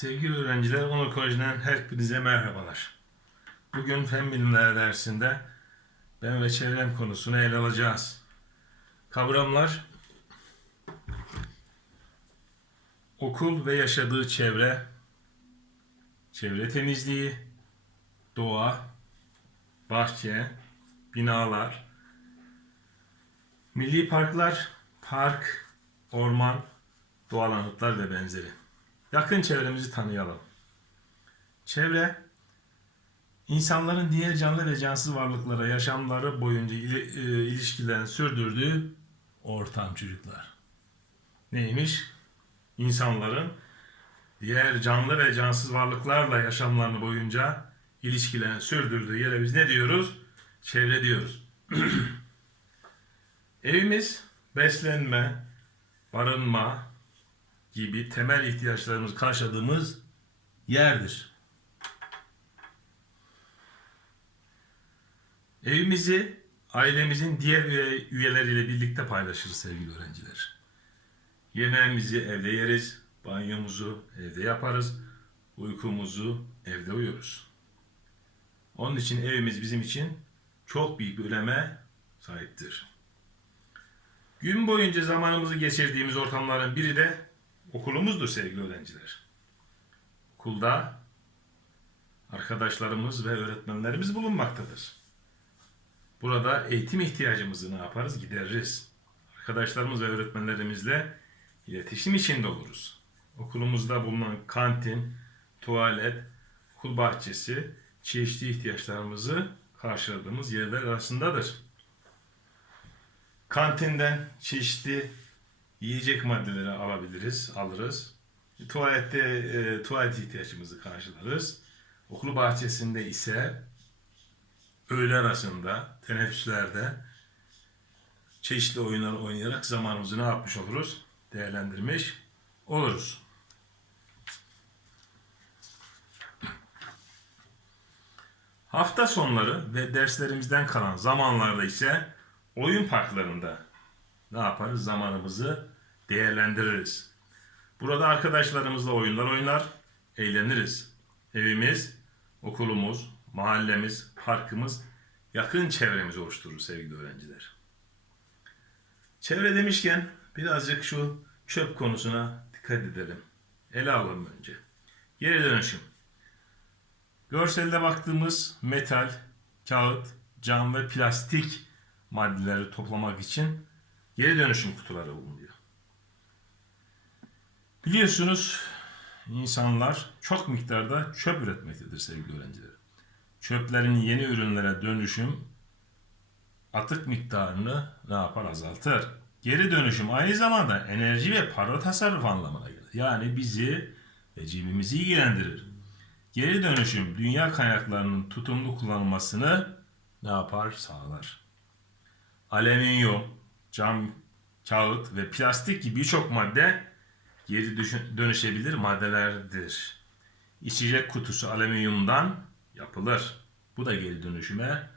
Sevgili öğrenciler, Onur Koleji'nden hepinize merhabalar. Bugün Fen Bilimleri dersinde ben ve çevrem konusunu ele alacağız. Kavramlar okul ve yaşadığı çevre, çevre temizliği, doğa, bahçe, binalar, milli parklar, park, orman, doğal anıtlar ve benzeri. Yakın çevremizi tanıyalım. Çevre, insanların diğer canlı ve cansız varlıklara yaşamları boyunca ili, e, ilişkilerini sürdürdüğü ortam çocuklar. Neymiş? İnsanların diğer canlı ve cansız varlıklarla yaşamlarını boyunca ilişkilerini sürdürdüğü yere biz ne diyoruz? Çevre diyoruz. Evimiz beslenme, barınma, gibi temel ihtiyaçlarımızı karşıladığımız yerdir. Evimizi ailemizin diğer üye- üyeleriyle birlikte paylaşırız sevgili öğrenciler. Yemeğimizi evde yeriz, banyomuzu evde yaparız, uykumuzu evde uyuruz. Onun için evimiz bizim için çok büyük bir öneme sahiptir. Gün boyunca zamanımızı geçirdiğimiz ortamların biri de okulumuzdur sevgili öğrenciler. Okulda arkadaşlarımız ve öğretmenlerimiz bulunmaktadır. Burada eğitim ihtiyacımızı ne yaparız? Gideririz. Arkadaşlarımız ve öğretmenlerimizle iletişim içinde oluruz. Okulumuzda bulunan kantin, tuvalet, okul bahçesi çeşitli ihtiyaçlarımızı karşıladığımız yerler arasındadır. Kantinden çeşitli yiyecek maddeleri alabiliriz, alırız. Tuvalette e, tuvalet ihtiyacımızı karşılarız. Okul bahçesinde ise öğle arasında, teneffüslerde çeşitli oyunlar oynayarak zamanımızı ne yapmış oluruz? Değerlendirmiş oluruz. Hafta sonları ve derslerimizden kalan zamanlarda ise oyun parklarında ne yaparız? Zamanımızı değerlendiririz. Burada arkadaşlarımızla oyunlar oynar, eğleniriz. Evimiz, okulumuz, mahallemiz, parkımız, yakın çevremizi oluşturur sevgili öğrenciler. Çevre demişken birazcık şu çöp konusuna dikkat edelim. Ele alalım önce. Geri dönüşüm. Görselde baktığımız metal, kağıt, cam ve plastik maddeleri toplamak için geri dönüşüm kutuları bulunuyor. Biliyorsunuz insanlar çok miktarda çöp üretmektedir sevgili öğrenciler. Çöplerin yeni ürünlere dönüşüm atık miktarını ne yapar azaltır. Geri dönüşüm aynı zamanda enerji ve para tasarrufu anlamına gelir. Yani bizi ve cebimizi ilgilendirir. Geri dönüşüm dünya kaynaklarının tutumlu kullanılmasını ne yapar? Sağlar. Alüminyum, cam, kağıt ve plastik gibi birçok madde geri dönüşebilir maddelerdir. İçecek kutusu alüminyumdan yapılır. Bu da geri dönüşüme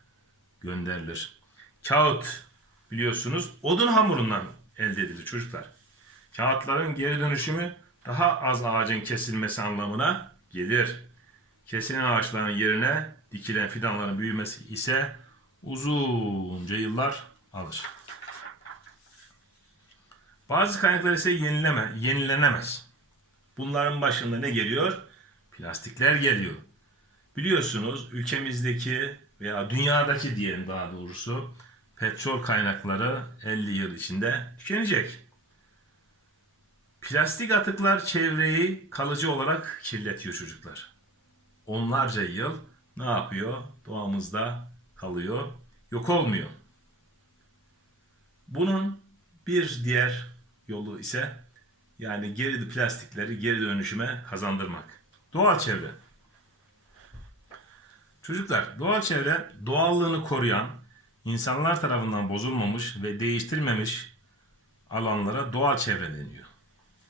gönderilir. Kağıt biliyorsunuz odun hamurundan elde edilir çocuklar. Kağıtların geri dönüşümü daha az ağacın kesilmesi anlamına gelir. Kesilen ağaçların yerine dikilen fidanların büyümesi ise uzunca yıllar alır. Bazı kaynaklar ise yenileme, yenilenemez. Bunların başında ne geliyor? Plastikler geliyor. Biliyorsunuz ülkemizdeki veya dünyadaki diyelim daha doğrusu petrol kaynakları 50 yıl içinde tükenecek. Plastik atıklar çevreyi kalıcı olarak kirletiyor çocuklar. Onlarca yıl ne yapıyor? Doğamızda kalıyor, yok olmuyor. Bunun bir diğer yolu ise yani geri plastikleri geri dönüşüme kazandırmak. Doğal çevre. Çocuklar, doğal çevre doğallığını koruyan, insanlar tarafından bozulmamış ve değiştirmemiş alanlara doğal çevre deniyor.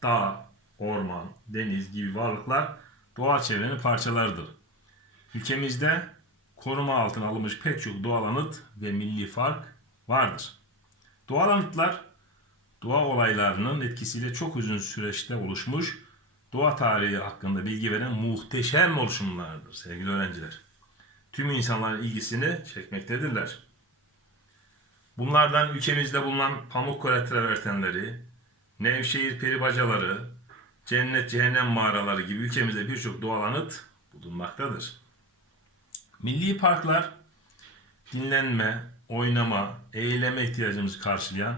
Dağ, orman, deniz gibi varlıklar doğal çevrenin parçalarıdır. Ülkemizde koruma altına alınmış pek çok doğal anıt ve milli fark vardır. Doğal anıtlar doğa olaylarının etkisiyle çok uzun süreçte oluşmuş doğa tarihi hakkında bilgi veren muhteşem oluşumlardır sevgili öğrenciler. Tüm insanların ilgisini çekmektedirler. Bunlardan ülkemizde bulunan Pamukkale travertenleri, Nevşehir peribacaları, cennet cehennem mağaraları gibi ülkemizde birçok doğal anıt bulunmaktadır. Milli parklar dinlenme, oynama, eğleme ihtiyacımızı karşılayan,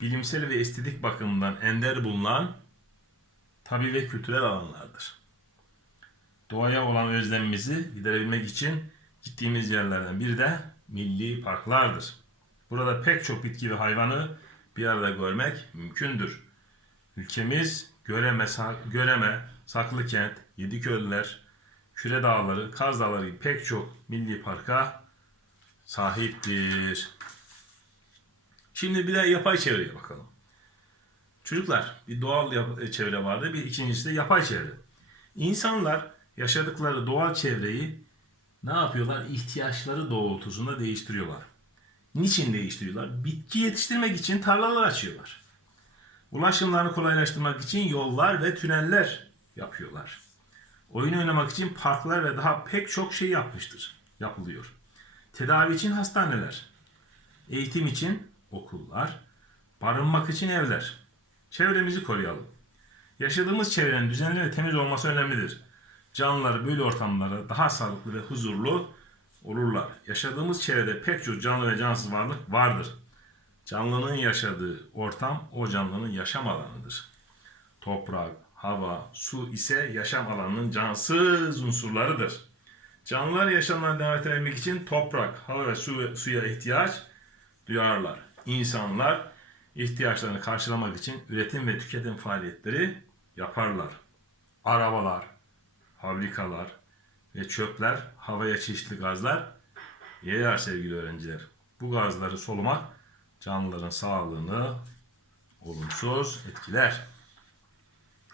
bilimsel ve estetik bakımından ender bulunan tabi ve kültürel alanlardır. Doğaya olan özlemimizi giderebilmek için gittiğimiz yerlerden biri de milli parklardır. Burada pek çok bitki ve hayvanı bir arada görmek mümkündür. Ülkemiz Göreme, Göreme Saklıkent, Yediköller, Küre Dağları, Kaz Dağları gibi pek çok milli parka sahiptir. Şimdi bir de yapay çevreye bakalım. Çocuklar bir doğal e, çevre vardı, bir ikincisi de yapay çevre. İnsanlar yaşadıkları doğal çevreyi ne yapıyorlar? İhtiyaçları doğrultusunda değiştiriyorlar. Niçin değiştiriyorlar? Bitki yetiştirmek için tarlalar açıyorlar. Ulaşımlarını kolaylaştırmak için yollar ve tüneller yapıyorlar. Oyun oynamak için parklar ve daha pek çok şey yapmıştır. Yapılıyor. Tedavi için hastaneler, eğitim için okullar, barınmak için evler. Çevremizi koruyalım. Yaşadığımız çevrenin düzenli ve temiz olması önemlidir. Canlılar böyle ortamlara daha sağlıklı ve huzurlu olurlar. Yaşadığımız çevrede pek çok canlı ve cansız varlık vardır. Canlının yaşadığı ortam o canlının yaşam alanıdır. Toprak, hava, su ise yaşam alanının cansız unsurlarıdır. Canlılar yaşamlarını devam ettirebilmek için toprak, hava ve su, suya ihtiyaç duyarlar. İnsanlar ihtiyaçlarını karşılamak için üretim ve tüketim faaliyetleri yaparlar. Arabalar, fabrikalar ve çöpler havaya çeşitli gazlar yayar sevgili öğrenciler. Bu gazları solumak canlıların sağlığını olumsuz etkiler.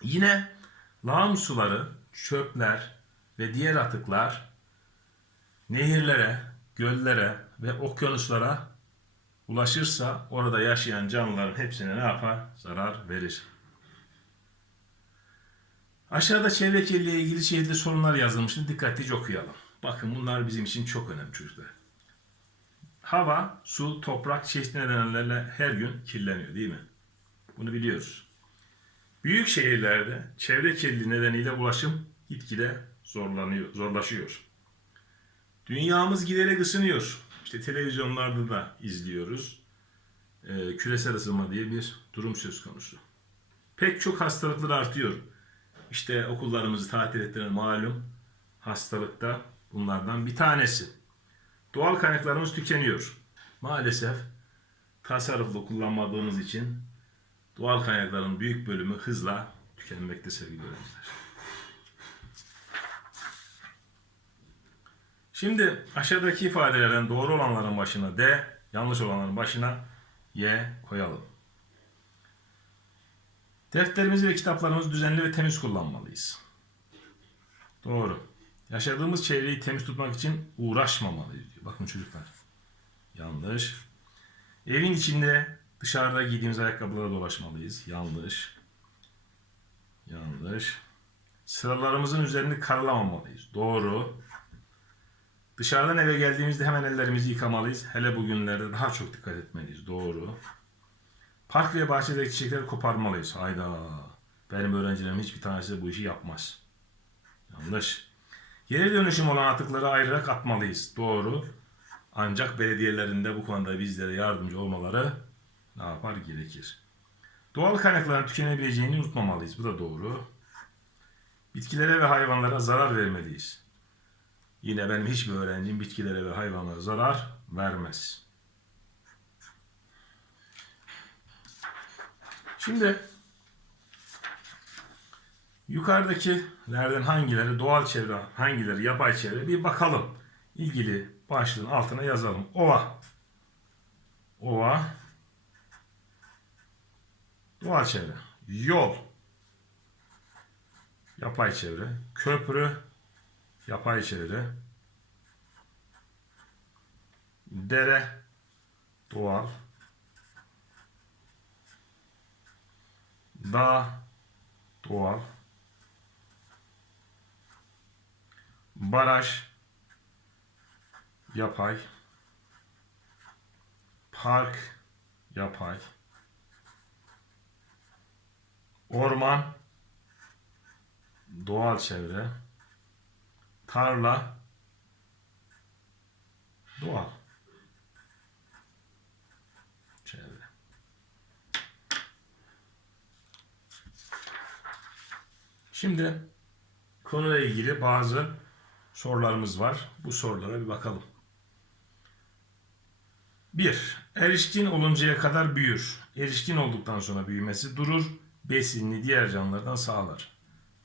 Yine lağım suları, çöpler ve diğer atıklar nehirlere, göllere ve okyanuslara ulaşırsa orada yaşayan canlıların hepsine ne yapar? Zarar verir. Aşağıda çevre kirliliği ilgili çeşitli sorunlar yazılmıştır. Dikkatlice okuyalım. Bakın bunlar bizim için çok önemli çocuklar. Hava, su, toprak çeşitli nedenlerle her gün kirleniyor değil mi? Bunu biliyoruz. Büyük şehirlerde çevre kirliliği nedeniyle ulaşım gitgide zorlanıyor, zorlaşıyor. Dünyamız giderek ısınıyor. İşte televizyonlarda da izliyoruz. Ee, küresel ısınma diye bir durum söz konusu. Pek çok hastalıklar artıyor. İşte okullarımızı tatil ettiren malum hastalıkta bunlardan bir tanesi. Doğal kaynaklarımız tükeniyor. Maalesef tasarruflu kullanmadığımız için doğal kaynakların büyük bölümü hızla tükenmekte sevgili öğrenciler. Şimdi aşağıdaki ifadelerden doğru olanların başına D, yanlış olanların başına Y koyalım. Defterimizi ve kitaplarımızı düzenli ve temiz kullanmalıyız. Doğru. Yaşadığımız çevreyi temiz tutmak için uğraşmamalıyız diyor. Bakın çocuklar. Yanlış. Evin içinde dışarıda giydiğimiz ayakkabılara dolaşmalıyız. Yanlış. Yanlış. Sıralarımızın üzerini karalamamalıyız. Doğru. Dışarıdan eve geldiğimizde hemen ellerimizi yıkamalıyız. Hele bugünlerde daha çok dikkat etmeliyiz. Doğru. Park ve bahçedeki çiçekleri koparmalıyız. Hayda. Benim öğrencilerim hiçbir tanesi bu işi yapmaz. Yanlış. Geri dönüşüm olan atıkları ayırarak atmalıyız. Doğru. Ancak belediyelerinde bu konuda bizlere yardımcı olmaları ne yapar gerekir. Doğal kaynakların tükenebileceğini unutmamalıyız. Bu da doğru. Bitkilere ve hayvanlara zarar vermeliyiz. Yine benim hiçbir öğrencim bitkilere ve hayvanlara zarar vermez. Şimdi yukarıdakilerden hangileri doğal çevre, hangileri yapay çevre bir bakalım. İlgili başlığın altına yazalım. Ova. Ova. Doğal çevre. Yol. Yapay çevre. Köprü. Yapay çevre. Dere. Doğal. Dağ. Doğal. baraj, yapay, park, yapay, orman, doğal çevre, tarla, doğal çevre. Şimdi konuyla ilgili bazı sorularımız var. Bu sorulara bir bakalım. 1. Erişkin oluncaya kadar büyür. Erişkin olduktan sonra büyümesi durur. Besinini diğer canlılardan sağlar.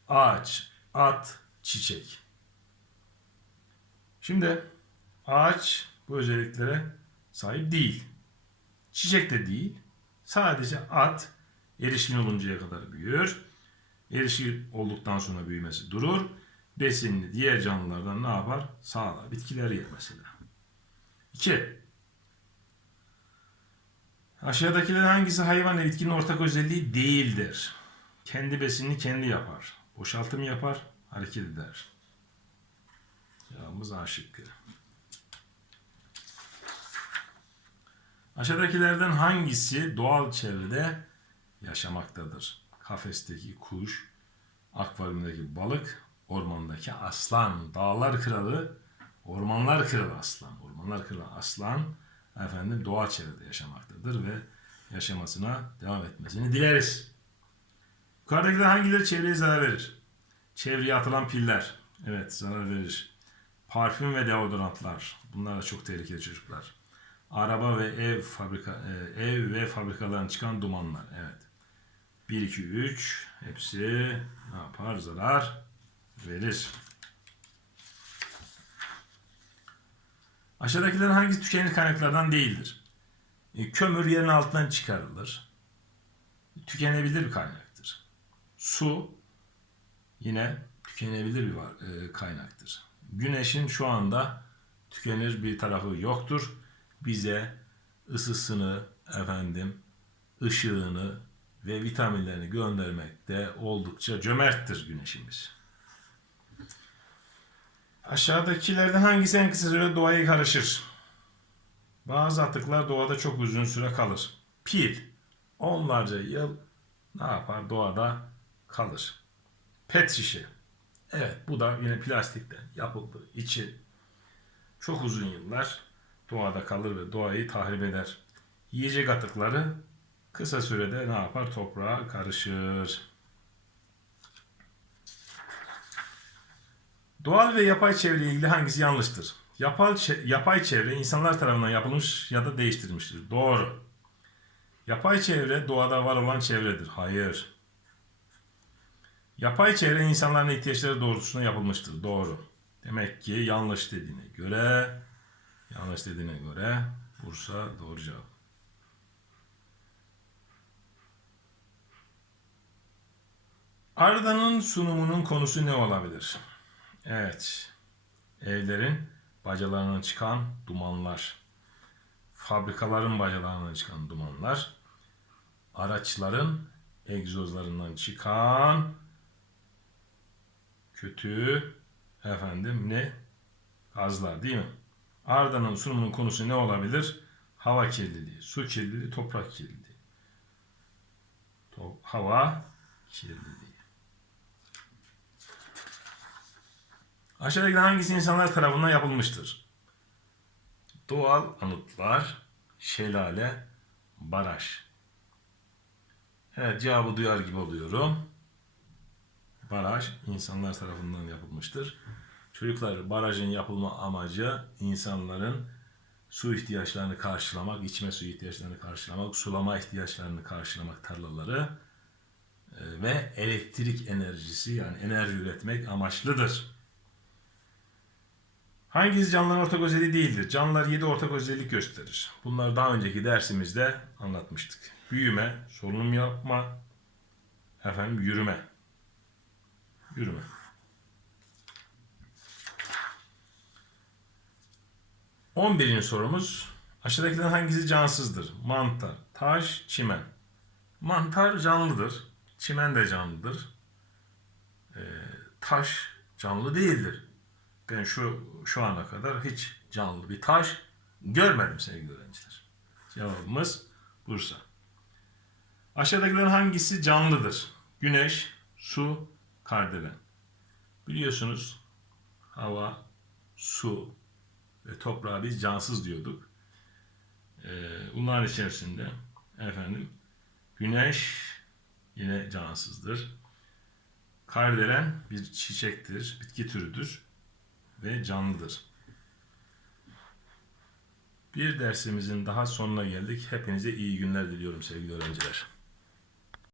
Ağaç, at, çiçek. Şimdi ağaç bu özelliklere sahip değil. Çiçek de değil. Sadece at erişkin oluncaya kadar büyür. Erişkin olduktan sonra büyümesi durur. Besinini diğer canlılardan ne yapar? Sağlar. Bitkiler yer mesela. 2. Aşağıdakilerin hangisi hayvan ve bitkinin ortak özelliği değildir? Kendi besinini kendi yapar. Boşaltım yapar, hareket eder. Cevabımız A şıkkı. Aşağıdakilerden hangisi doğal çevrede yaşamaktadır? Kafesteki kuş, akvaryumdaki balık, ormandaki aslan, dağlar kralı, ormanlar kralı aslan, ormanlar kralı aslan efendim doğal çevrede yaşamaktadır ve yaşamasına devam etmesini dileriz. Yukarıdakiler hangileri çevreye zarar verir? Çevreye atılan piller. Evet zarar verir. Parfüm ve deodorantlar. Bunlar da çok tehlikeli çocuklar. Araba ve ev fabrika e, ev ve fabrikalardan çıkan dumanlar. Evet. 1 2 3 hepsi ne yapar? Zarar verir. Aşağıdakilerin hangisi tükenir kaynaklardan değildir? E, kömür yerin altından çıkarılır. Tükenebilir bir kaynaktır. Su yine tükenebilir bir var- e, kaynaktır. Güneşin şu anda tükenir bir tarafı yoktur. Bize ısısını, efendim, ışığını ve vitaminlerini göndermekte oldukça cömerttir güneşimiz. Aşağıdakilerden hangisi en kısa sürede doğaya karışır? Bazı atıklar doğada çok uzun süre kalır. Pil onlarca yıl ne yapar doğada kalır. Pet şişe. Evet bu da yine plastikten yapıldığı için çok uzun yıllar doğada kalır ve doğayı tahrip eder. Yiyecek atıkları kısa sürede ne yapar? Toprağa karışır. Doğal ve yapay çevre ile ilgili hangisi yanlıştır? Yapay, yapay çevre insanlar tarafından yapılmış ya da değiştirilmiştir. Doğru. Yapay çevre doğada var olan çevredir. Hayır. Yapay çevre insanların ihtiyaçları doğrultusunda yapılmıştır. Doğru. Demek ki yanlış dediğine göre yanlış dediğine göre Bursa doğru cevap. Arda'nın sunumunun konusu ne olabilir? Evet. Evlerin bacalarından çıkan dumanlar. Fabrikaların bacalarından çıkan dumanlar. Araçların egzozlarından çıkan kötü efendim ne? Gazlar değil mi? Arda'nın sunumunun konusu ne olabilir? Hava kirliliği, su kirliliği, toprak kirliliği. Hava kirliliği. Aşağıdaki hangisi insanlar tarafından yapılmıştır? Doğal anıtlar, şelale, baraj. Evet cevabı duyar gibi oluyorum. Baraj insanlar tarafından yapılmıştır. Çocuklar barajın yapılma amacı insanların su ihtiyaçlarını karşılamak, içme suyu ihtiyaçlarını karşılamak, sulama ihtiyaçlarını karşılamak tarlaları e, ve elektrik enerjisi yani enerji üretmek amaçlıdır. Hangisi canlıların ortak özelliği değildir? Canlılar 7 ortak özellik gösterir. Bunları daha önceki dersimizde anlatmıştık. Büyüme, solunum yapma, efendim yürüme. Yürüme. On birinci sorumuz. Aşağıdakilerden hangisi cansızdır? Mantar, taş, çimen. Mantar canlıdır. Çimen de canlıdır. Ee, taş canlı değildir. Ben şu şu ana kadar hiç canlı bir taş görmedim sevgili öğrenciler. Cevabımız Bursa. Aşağıdakilerin hangisi canlıdır? Güneş, su, kardelen. Biliyorsunuz hava, su ve toprağa biz cansız diyorduk. Ee, bunların içerisinde efendim güneş yine cansızdır. Kardelen bir çiçektir, bitki türüdür ve canlıdır. Bir dersimizin daha sonuna geldik. Hepinize iyi günler diliyorum sevgili öğrenciler.